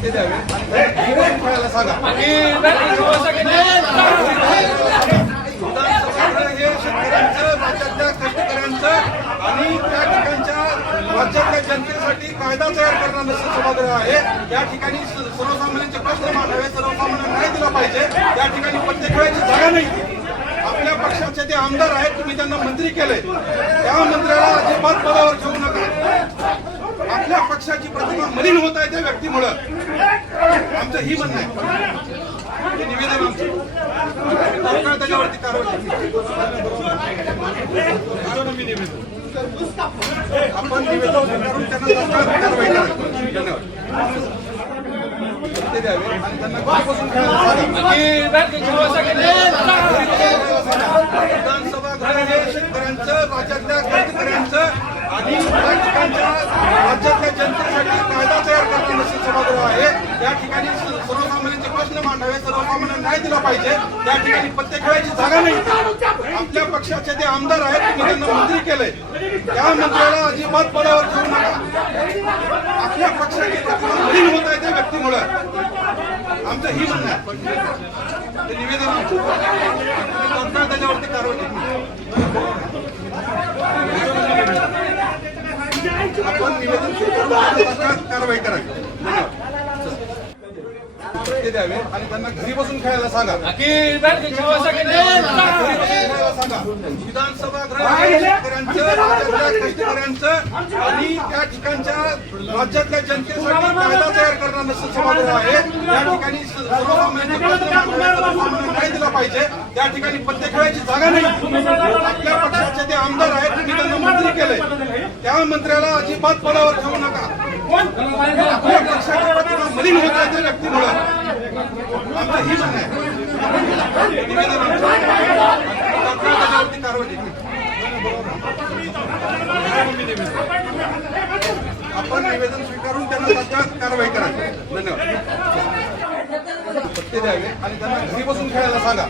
पत्ते द्यावे आणि खेळायला सांगा. विधानसभा हे शेतकऱ्यांचं, राज्यातल्या कष्टकऱ्यांचं आणि त्या ठिकाणच्या राज्यातल्या जनतेसाठी कायदा तयार करणारं सभागृह आहे. या ठिकाणी सर्वसामान्यांचे प्रश्न मांडावे, सर्वसामान्यांना न्याय दिला पाहिजे. त्या ठिकाणी पत्ते खेळायची जागा नाही. आपल्या पक्षाचे ते आमदार आहेत, तुम्ही त्यांना मंत्री केले, त्या मंत्र्याला अजिबात पदावर ठेवू नका. आपल्या पक्षाची प्रतिमा मलिन होत आहे त्या व्यक्तीमुळं. आमचं ही म्हणणं आहे, हे निवेदन आमचं तात्काळ त्याच्यावरती कारवाई आपण निवेदन करून त्यांना तात्काळ कारवाई करावी. धन्यवाद. ते द्यावे आणि त्यांना घरी बसून खेळायला विधानसभा हे शेतकऱ्यांचं, राज्यातल्या कष्टकऱ्यांचं आणि त्या ठिकाणच्या राज्यातल्या जनतेसाठी कायदा तयार करणारं सभागृह आहे. या ठिकाणी सर्वसामान्यांचे प्रश्न मांडावे, सर्वसामान्यांना न्याय दिला पाहिजे. त्या ठिकाणी पत्ते खेळायची जागा नाही. आपल्या पक्षाचे ते आमदार आहेत, तुम्ही त्यांना मंत्री केले, त्या मंत्र्याला अजिबात पदावर ठेवू नका. आपल्या पक्षाची प्रतिमा मलिन होत आहे त्या व्यक्तीमुळं. आमचं ही म्हणणं आहे, ते निवेदन आमचं तात्काळ त्याच्यावरती कारवाई आपण निवेदन करून कारवाई करावी. ते द्यावे आणि त्यांना घरी बसून खेळायला सांगा. विधानसभा शेतकऱ्यांचं, राज्यातल्या कष्टकऱ्यांचं आणि त्या ठिकाणच्या राज्यातल्या जनतेसाठी कायदा तयार करणारं सभागृह आहे. या ठिकाणी सर्वसामान्यांचे प्रश्न मांडावे, सर्वसामान्यांना न्याय दिला पाहिजे. त्या ठिकाणी पत्ते खेळायची जागा नाही. आपल्या पक्षाचे ते आमदार आहेत, तुम्ही त्यांना मंत्री केले, त्या मंत्र्याला अजिबात पदावर ठेवू नका. आपल्या पक्षाची प्रतिमा मलिन होत आहे त्या व्यक्तीमुळं. आमचं ही म्हणणं आहे, निवेदन आमचं तात्काळ त्याच्यावरती कारवाई आपण निवेदन स्वीकारून त्यांना तात्काळ कारवाई करावी. धन्यवाद. पत्ते द्यावे आणि त्यांना घरी बसून खेळायला सांगा.